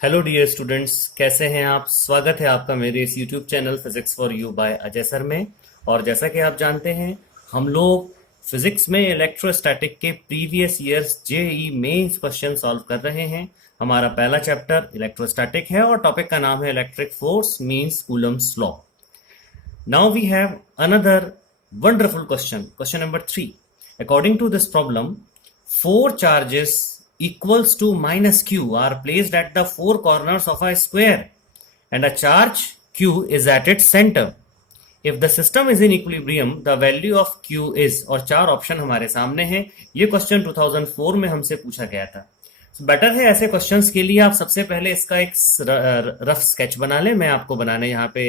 Hello dear students, कैसे हैं आप। स्वागत है आपका मेरे इस YouTube channel physics for you by Ajay sir में। और जैसा कि आप जानते हैं, हम लोग फिजिक्स में इलेक्ट्रोस्टैटिक के previous years JEE Mains question solve कर रहे हैं। हमारा पहला चैप्टर इलेक्ट्रोस्टैटिक है और टॉपिक का नाम है electric force means Coulomb's law. Now we have another wonderful question. Question number 3. According to this problem, four charges equals to minus q are placed at the four corners of a square and a charge q is at its center. If the system is in equilibrium, the value of q is, और चार option हमारे सामने हैं। ये question 2004 में हमसे पूछा गया था। बेटर है ऐसे क्वेश्चंस के लिए आप सबसे पहले इसका एक रफ स्केच बना लें। मैं आपको बनाने यहाँ पे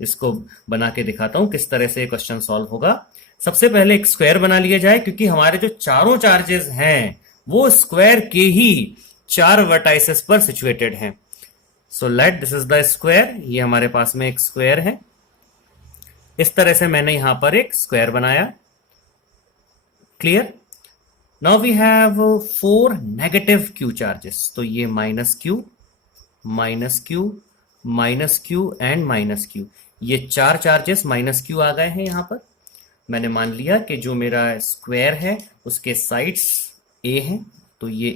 इसको बना के दिखाता हूं किस तरह से क्वेश्चन सॉल्व होगा। सबसे पहले एक स्क्वायर बना लिया जाए, क्योंकि हमारे जो चारों चार्जेस हैं वो स्क्वायर के ही चार वर्टाइसेस पर सिचुएटेड हैं। So let this is the square. ये हमारे पास में एक स्क्वायर है। इस तरह से मैंने यहां पर एक स्क्वायर बनाया। Clear. Now we have four negative q charges. तो ये minus q, minus q, minus q and minus q, ये चार चार्जेस माइनस क्यू आ गए हैं यहां पर। मैंने मान लिया कि जो मेरा स्क्वायर है उसके साइड्स ए हैं, तो ये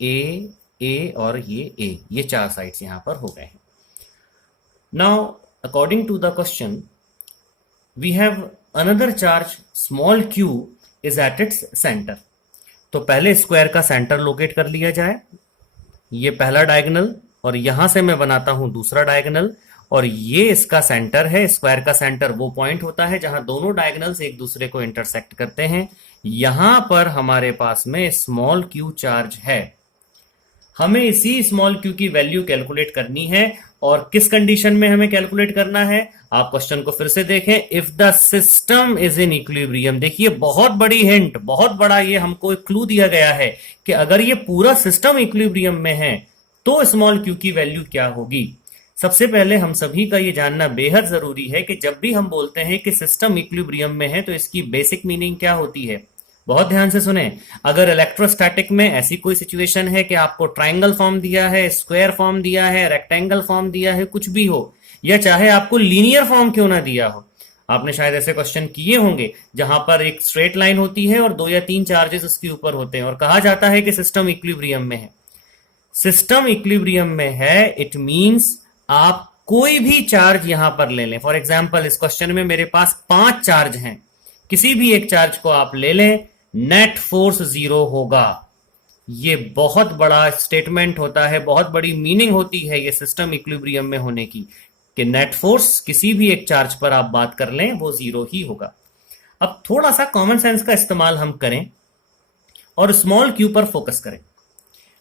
ए और ये चार साइड्स यहां पर हो गए हैं। Now according to the question we have another charge small q is at its centre. तो पहले स्क्वायर का सेंटर लोकेट कर लिया जाए। ये पहला डायगोनल और यहां से मैं बनाता हूं दूसरा डायगोनल, और ये इसका सेंटर है। स्क्वायर का सेंटर वो पॉइंट होता है जहां दोनों डायगोनल्स एक दूसरे को इंटरसेक्ट करते हैं। यहां पर हमारे पास में स्मॉल क्यू चार्ज है। हमें इसी स्मॉल क्यू की वैल्यू कैलकुलेट करनी है। और किस कंडीशन में हमें कैलकुलेट करना है, आप क्वेश्चन को फिर से देखें। If the system is in equilibrium, देखिए बहुत बड़ी हिंट, बहुत बड़ा ये हमको एक क्लू दिया गया है कि अगर ये पूरा सिस्टम इक्विलिब्रियम में है तो स्मॉल क्यू की वैल्यू क्या होगी। सबसे पहले हम सभी का ये जानना बेहद जरूरी है कि जब भी हम बोलते हैं कि सिस्टम इक्विलिब्रियम में है तो इसकी बेसिक मीनिंग क्या होती है। बहुत ध्यान से सुने। अगर इलेक्ट्रोस्टैटिक में ऐसी कोई सिचुएशन है कि आपको ट्राइंगल फॉर्म दिया है, स्क्वायर फॉर्म दिया है, रेक्टेंगल फॉर्म दिया है, कुछ भी हो, या चाहे आपको लीनियर फॉर्म क्यों ना दिया हो, आपने शायद ऐसे क्वेश्चन किए होंगे जहां पर एक स्ट्रेट लाइन होती है और दो या तीन चार्जेस उसके ऊपर होते हैं और कहा जाता है कि सिस्टम इक्विलिब्रियम में है। सिस्टम इक्विलिब्रियम में है, इट मींस आप कोई भी चार्ज यहां पर ले लें। फॉर एग्जाम्पल इस क्वेश्चन में मेरे पास 5 चार्ज हैं, किसी भी एक चार्ज को आप ले लें, नेट फोर्स 0 होगा। ये बहुत बड़ा स्टेटमेंट होता है, बहुत बड़ी मीनिंग होती है ये सिस्टम इक्विलिब्रियम में होने की, कि नेट फोर्स किसी भी एक चार्ज पर आप बात कर लें वो 0 ही होगा। अब थोड़ा सा कॉमन सेंस का इस्तेमाल हम करें और स्मॉल क्यू पर फोकस करें।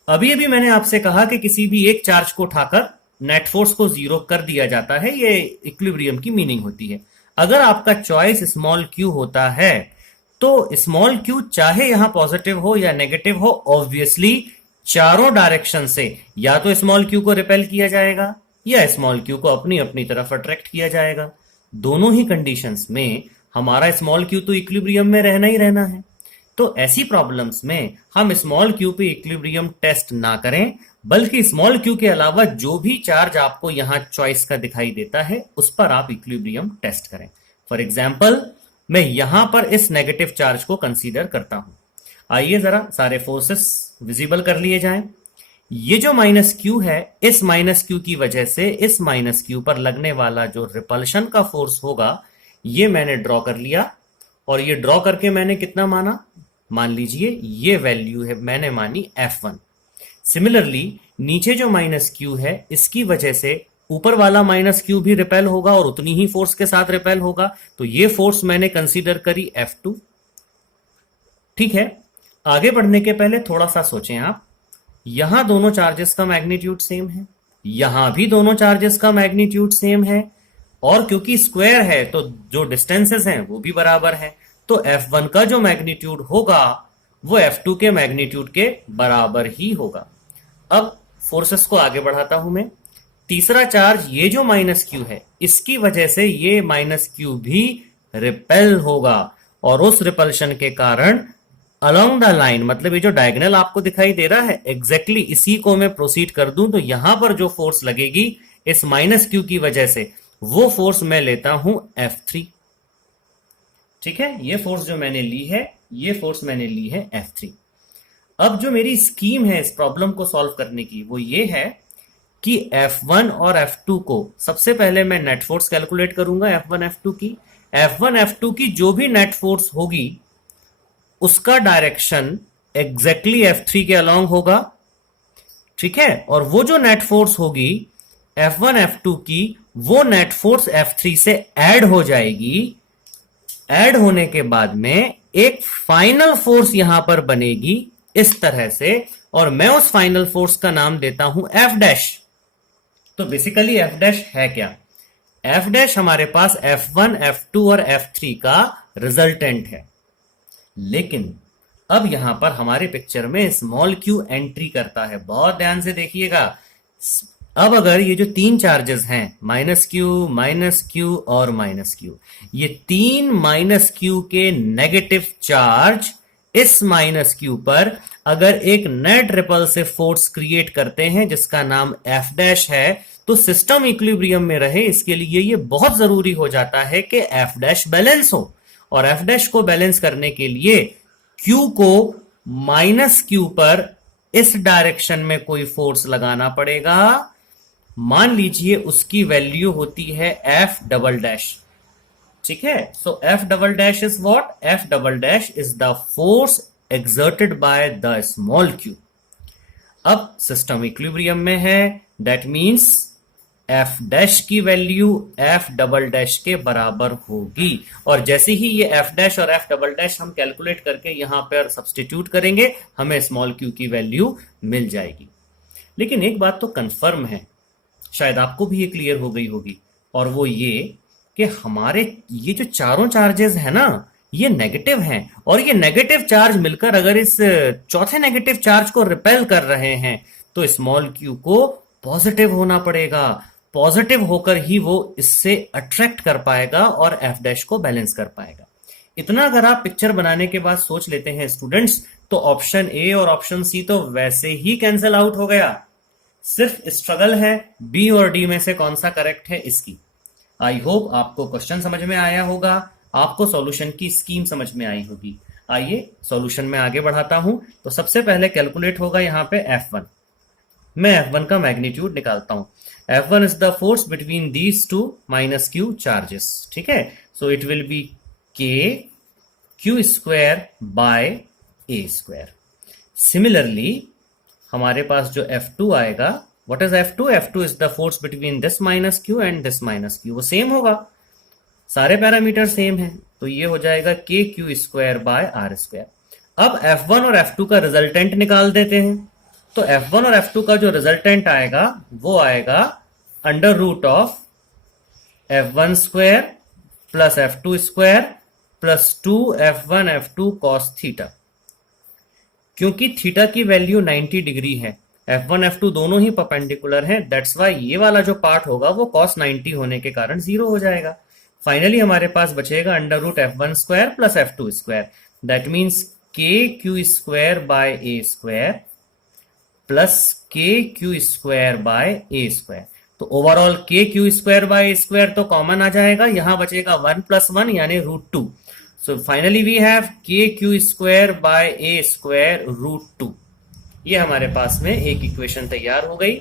अभी अभी मैंने आपसे कहा कि किसी भी एक चार्ज को उठाकर नेट फोर्स को 0 कर दिया जाता है, ये इक्विलिब्रियम की मीनिंग होती है। अगर आपका चॉइस स्मॉल क्यू होता है तो स्मॉल क्यू चाहे यहां पॉजिटिव हो या नेगेटिव हो, ऑब्वियसली चारों डायरेक्शन से या तो स्मॉल क्यू को रिपेल किया जाएगा या स्मॉल क्यू को अपनी अपनी तरफ अट्रैक्ट किया जाएगा। दोनों ही कंडीशंस में हमारा स्मॉल क्यू तो इक्विलिब्रियम में रहना ही रहना है। तो ऐसी प्रॉब्लम्स में हम स्मॉल क्यू पे इक्विलिब्रियम टेस्ट ना करें, बल्कि स्मॉल क्यू के अलावा जो भी चार्ज आपको यहां चॉइस का दिखाई देता है उस पर आप इक्विलिब्रियम टेस्ट करें। फॉर एग्जाम्पल मैं यहां पर इस नेगेटिव चार्ज को कंसीडर करता हूं। आइए जरा सारे फोर्सेस विजिबल कर लिए जाएं। ये जो माइनस क्यू है, इस माइनस क्यू की वजह से इस माइनस क्यू पर लगने वाला जो रिपल्शन का फोर्स होगा ये मैंने ड्रॉ कर लिया। और ये ड्रॉ करके मैंने कितना माना, मान लीजिए ये वैल्यू है मैंने मानी F1। सिमिलरली नीचे जो माइनस क्यू है इसकी वजह से ऊपर वाला माइनस क्यू भी रिपेल होगा और उतनी ही फोर्स के साथ रिपेल होगा, तो ये फोर्स मैंने कंसीडर करी F2। ठीक है, आगे बढ़ने के पहले थोड़ा सा सोचें आप। यहां दोनों चार्जेस का मैग्नीट्यूड सेम है, यहां भी दोनों चार्जेस का मैग्नीट्यूड सेम है, और क्योंकि स्क्वायर है तो जो डिस्टेंसेस हैं वो भी बराबर है, तो F1 का जो मैग्नीट्यूड होगा वो F2 के मैग्नीट्यूड के बराबर ही होगा। अब फोर्सेस को आगे बढ़ाता हूं मैं। तीसरा चार्ज ये जो माइनस क्यू है इसकी वजह से ये माइनस क्यू भी रिपेल होगा, और उस रिपल्शन के कारण अलोंग द लाइन, मतलब ये जो डायगोनल आपको दिखाई दे रहा है एग्जैक्टली इसी को मैं प्रोसीड कर दूं तो यहां पर जो फोर्स लगेगी इस माइनस क्यू की वजह से, वो फोर्स मैं लेता हूं F3। ठीक है, ये फोर्स जो मैंने ली है, ये फोर्स मैंने ली है F3। अब जो मेरी स्कीम है इस प्रॉब्लम को सॉल्व करने की वो ये है कि F1 और F2 को सबसे पहले मैं नेट फोर्स कैलकुलेट करूंगा F1 F2 की। F1 F2 की जो भी नेट फोर्स होगी उसका डायरेक्शन एग्जैक्टली F3 के अलोंग होगा। ठीक है, और वो जो नेट फोर्स होगी F1 F2 की, वो नेट फोर्स F3 से ऐड हो जाएगी। ऐड होने के बाद में एक फाइनल फोर्स यहां पर बनेगी इस तरह से, और मैं उस फाइनल फोर्स का नाम देता हूं F डैश। तो बेसिकली F डैश है क्या? F डैश हमारे पास F1 F2 और F3 का रिजल्टेंट है। लेकिन अब यहां पर हमारे पिक्चर में स्मॉल क्यू एंट्री करता है, बहुत ध्यान से देखिएगा। अब अगर ये जो तीन चार्जेस हैं माइनस क्यू और माइनस क्यू, ये तीन माइनस क्यू के नेगेटिव चार्ज इस माइनस क्यू पर अगर एक नेट रिपल्सिव फोर्स क्रिएट करते हैं जिसका नाम F डैश है, तो सिस्टम इक्विलिब्रियम में रहे इसके लिए ये बहुत जरूरी हो जाता है कि F डैश बैलेंस हो। और F डैश को बैलेंस करने के लिए Q को माइनस क्यू पर इस डायरेक्शन में कोई फोर्स लगाना पड़ेगा। मान लीजिए उसकी वैल्यू होती है F डबल डैश। ठीक है, सो F double dash is what? F double dash is the force exerted by the small q। अब सिस्टम इक्विलिब्रियम में है, दैट मींस F डैश की वैल्यू F डबल डैश के बराबर होगी। और जैसे ही ये F डैश और F डबल डैश हम कैलकुलेट करके यहां पर सब्सटीट्यूट करेंगे, हमें स्मॉल q की वैल्यू मिल जाएगी। लेकिन एक बात तो कंफर्म है, शायद आपको भी ये क्लियर हो गई होगी, और वो ये कि हमारे ये जो चारों चार्जेस है ना, ये नेगेटिव हैं, और ये नेगेटिव चार्ज मिलकर अगर इस चौथे नेगेटिव चार्ज को रिपेल कर रहे हैं तो स्मॉल क्यू को पॉजिटिव होना पड़ेगा। पॉजिटिव होकर ही वो इससे अट्रैक्ट कर पाएगा और F डैश को बैलेंस कर पाएगा। इतना अगर आप पिक्चर बनाने के बाद सोच लेते हैं स्टूडेंट्स, तो ऑप्शन ए और ऑप्शन सी तो वैसे ही कैंसिल आउट हो गया। सिर्फ स्ट्रगल है बी और डी में से कौन सा करेक्ट है इसकी। आई होप आपको क्वेश्चन समझ में आया होगा, आपको सॉल्यूशन की स्कीम समझ में आई होगी। आइए सॉल्यूशन में आगे बढ़ाता हूं। तो सबसे पहले कैलकुलेट होगा यहां पे F1। मैं F1 का मैग्नीट्यूड निकालता हूं। F1 is the force between these two minus Q charges. ठीक है, so it will be K Q square by A square. Similarly हमारे पास जो F2 आएगा, what is F2? F2 is the force between this minus q and this minus Q. वो same होगा, सारे parameter same है, तो ये हो जाएगा K Q square bye R square. अब F1 और F2 का रिजल्टेंट निकाल देते हैं। तो F1 और F2 का जो रिजल्टेंट आएगा वो आएगा under root of F1 square plus F2 square plus 2F1 F2 cos theta. क्योंकि थीटा की वैल्यू 90 डिग्री है, F1 F2 दोनों ही परपेंडिकुलर हैं, दैट्स वाई ये वाला जो पार्ट होगा वो cos 90 होने के कारण 0 हो जाएगा। फाइनली हमारे पास बचेगा under root F1 square plus F2 square, that means K Q square by A square plus K Q square by A square. तो overall K Q square by A square तो कॉमन आ जाएगा, यहां बचेगा 1 plus 1 यानी √2। So finally we have K Q square by A square √2। ये हमारे पास में एक इक्वेशन तैयार हो गई।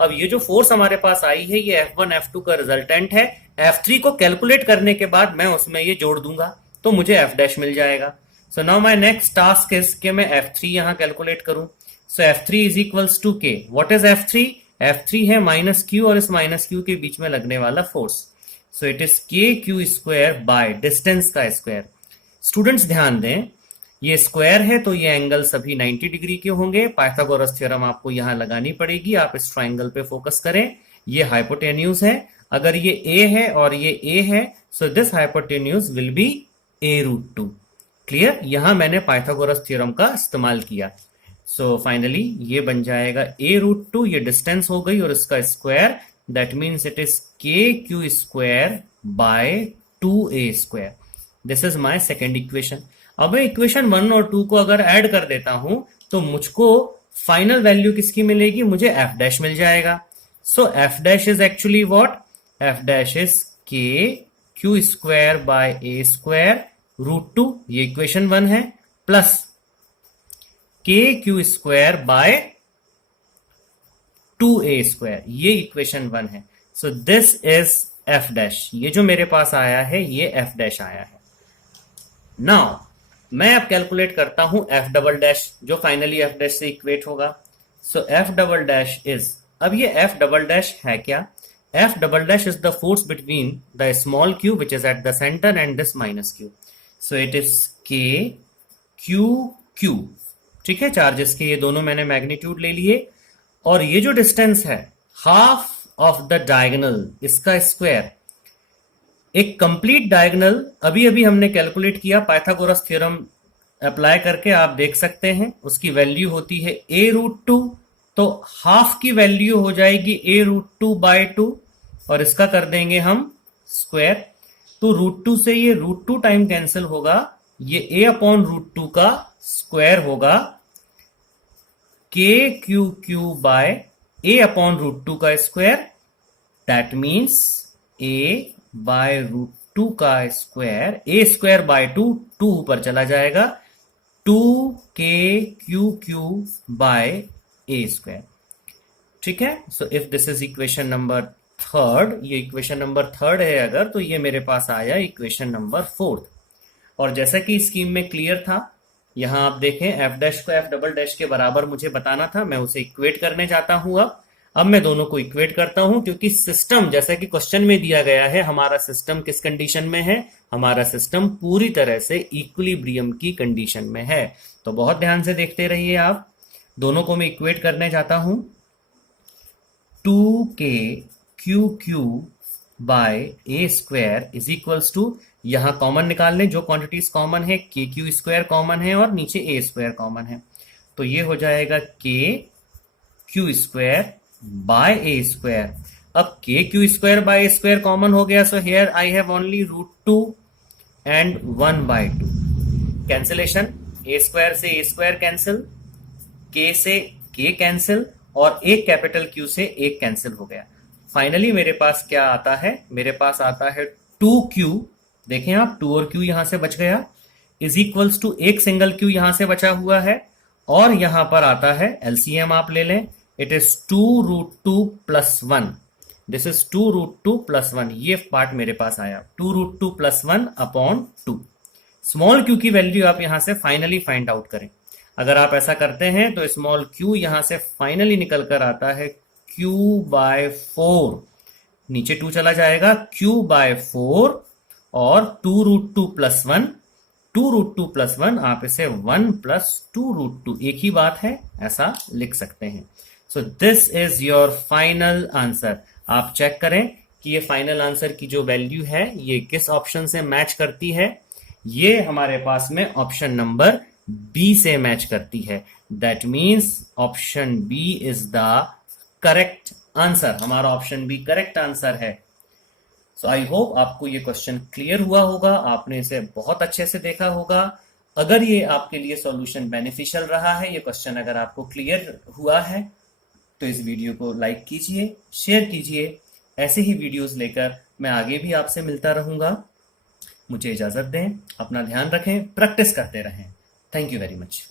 अब ये जो फोर्स हमारे पास आई है ये F1 F2 का रिजल्टेंट है। F3 को कैलकुलेट करने के बाद मैं उसमें ये जोड़ दूंगा तो मुझे F डैश मिल जाएगा। So now my next task is कि मैं F3 यहां कैलकुलेट करूं। So F3 is equals to K। What is F3? F3 है माइनस Q और इस माइनस Q के बीच में लगने वाला force. So it is K Q square by distance का स्क्वायर। स्टूडेंट्स ध्यान दें, ये स्क्वायर है तो ये एंगल सभी 90 डिग्री के होंगे। पाइथागोरस थ्योरम आपको यहां लगानी पड़ेगी, आप इस ट्राइंगल पे फोकस करें। ये हाइपोटेन्यूज है, अगर ये A है और ये A है, so this hypotenuse will be A√2। Clear? यहां मैंने पाइथागोरस थ्योरम का इस्तेमाल किया। सो फाइनली ये बन जाएगा A√2, ये डिस्टेंस हो गई और इसका square, that means it is K Q square by 2A square. This is my second equation. अब मैं इक्वेशन 1 और 2 को अगर ऐड कर देता हूं तो मुझको फाइनल वैल्यू किसकी मिलेगी, मुझे एफ डैश मिल जाएगा. So F dash is actually what, F dash is K Q square by A square root 2, ये इक्वेशन 1 है, plus K Q square by 2a square, ये इक्वेशन 1 है. So this is F dash, ये जो मेरे पास आया है ये एफ डैश आया है. नाउ मैं अब कैलकुलेट करता हूं एफ डबल डैश, जो फाइनली एफ डैश से इक्वेट होगा. सो एफ डबल डैश इज, अब ये एफ डबल डैश है क्या, F double dash is the force between the small Q which is at the centre and this minus Q. So it is K q Q. ठीक है, charges के ये दोनों मैंने मैग्नीट्यूड ले लिए, और ये जो डिस्टेंस है हाफ ऑफ द डायगोनल, इसका स्क्वायर. एक कंप्लीट डायगोनल अभी अभी हमने कैलकुलेट किया पाइथागोरस थ्योरम अप्लाई करके, आप देख सकते हैं उसकी वैल्यू होती है a रूट 2, तो हाफ की वैल्यू हो जाएगी a रूट 2 बाय 2, और इसका कर देंगे हम स्क्वायर. तो रूट 2 से ये रूट 2 टाइम कैंसिल होगा, ये a अपॉन रूट 2 का स्क्वायर होगा, k q q by a upon root 2 का square. That means a by root 2 का स्क्वायर, a स्क्वायर बाय 2, 2 ऊपर चला जाएगा, 2k q q by a square. ठीक है, so if this is equation number third, ये equation number third है अगर, तो ये मेरे पास आया इक्वेशन नंबर फोर्थ. और जैसा कि स्कीम में क्लियर था, यहां आप देखें एफ डैश को एफ डबल डैश के बराबर मुझे बताना था, मैं उसे इक्वेट करने जाता हूं. अब मैं दोनों को इक्वेट करता हूं, क्योंकि सिस्टम जैसा कि क्वेश्चन में दिया गया है, हमारा सिस्टम किस कंडीशन में है, हमारा सिस्टम पूरी तरह से इक्विलिब्रियम की कंडीशन में है. तो बहुत ध्यान से देखते रहिए आप. दोनों को मैं इक्वेट करने जाता हूं. 2k q q by A square is equals to, यहां कॉमन निकाल लें, जो क्वांटिटीज कॉमन है, के क्यू स्क्वायर कॉमन है और नीचे ए स्क्वायर कॉमन है, तो ये हो जाएगा k Q square by A square. अब k Q square by A square common हो गया, so here I have only root 2 and 1 by 2. Cancellation, a square से ए स्क्वायर कैंसिल, के से के कैंसिल, और एक कैपिटल क्यू से एक कैंसिल हो गया. फाइनली मेरे पास क्या आता है, मेरे पास आता है 2q, देखें आप 2 और q यहां से बच गया, इज इक्वल्स टू एक सिंगल q यहां से बचा हुआ है, और यहां पर आता है एलसीएम आप ले लें, it is 2 root 2 plus 1. This is 2 root 2 plus 1, ये पार्ट मेरे पास आया 2 root 2 plus 1 upon 2. Small q की वैल्यू आप यहां से फाइनली फाइंड आउट करें. अगर आप ऐसा करते हैं तो स्मॉल क्यू यहां से फाइनली निकल कर आता है q बाय 4, नीचे 2 चला जाएगा, q बाय 4 और 2 रूट 2 प्लस 1, 2 रूट 2 प्लस 1, आप इसे 1 प्लस 2 रूट 2, एक ही बात है, ऐसा लिख सकते हैं. सो this is your final answer. आप चेक करें कि ये फाइनल आंसर की जो वैल्यू है ये किस ऑप्शन से मैच करती है. ये हमारे पास में ऑप्शन नंबर बी से मैच करती है. That means option b is the correct answer. हमारा ऑप्शन बी करेक्ट आंसर है. सो आई होप आपको ये क्वेश्चन क्लियर हुआ होगा, आपने इसे बहुत अच्छे से देखा होगा. अगर ये आपके लिए सॉल्यूशन बेनिफिशियल रहा है, ये क्वेश्चन अगर आपको क्लियर हुआ है, तो इस वीडियो को लाइक कीजिए, शेयर कीजिए. ऐसे ही वीडियोस लेकर मैं आगे भी आपसे मिलता रहूंगा. मुझे इजाजत दें, अपना ध्यान रखें, प्रैक्टिस करते रहें. Thank you very much.